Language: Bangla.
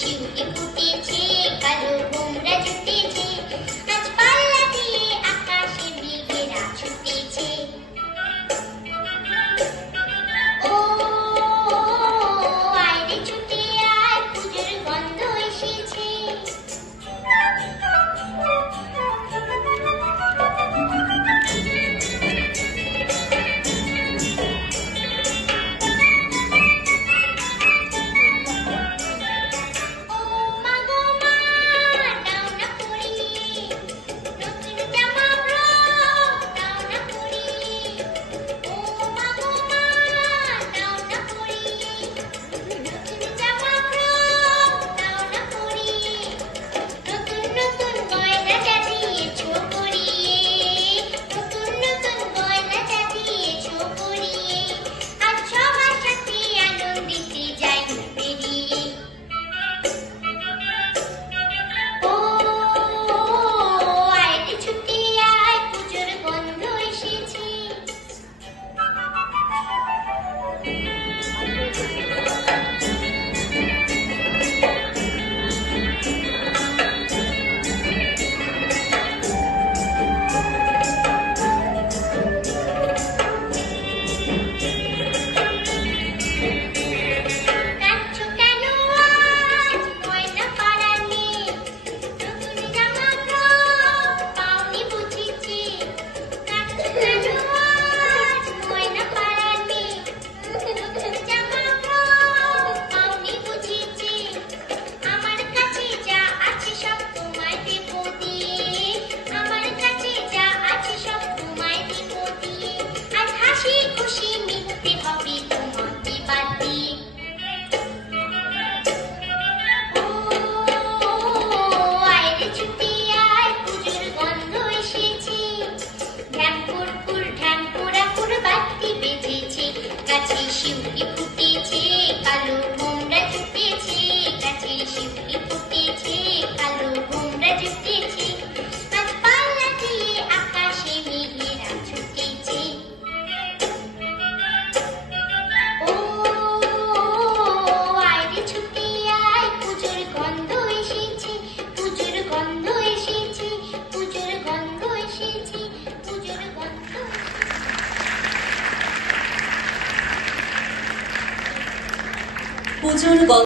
শিউলি ফুটেছে, কালো ভোমরা জুটেছে, আজ পাল্লা দিয়ে আকাশে মেঘেরা ছুটেছে। ও আয় রে ছুটে আয়, পুজোর গন্ধ এসেছে। শিউলি ফুটেছে, কালো ভোমরা জুটেছে, গাছে শিউলি ফুটেছে, কালো ভোমরা জুটেছে, আজ পাল্লা দিয়ে আকাশে মেঘেরা ছুটেছে। ও আয় রে ছুটে আয়, পুজোর গন্ধ এসেছে, পুজোর গন্ধ এসেছে, পুজোর গন্ধ এসেছে, পুজোর গন্ধ। পুজোর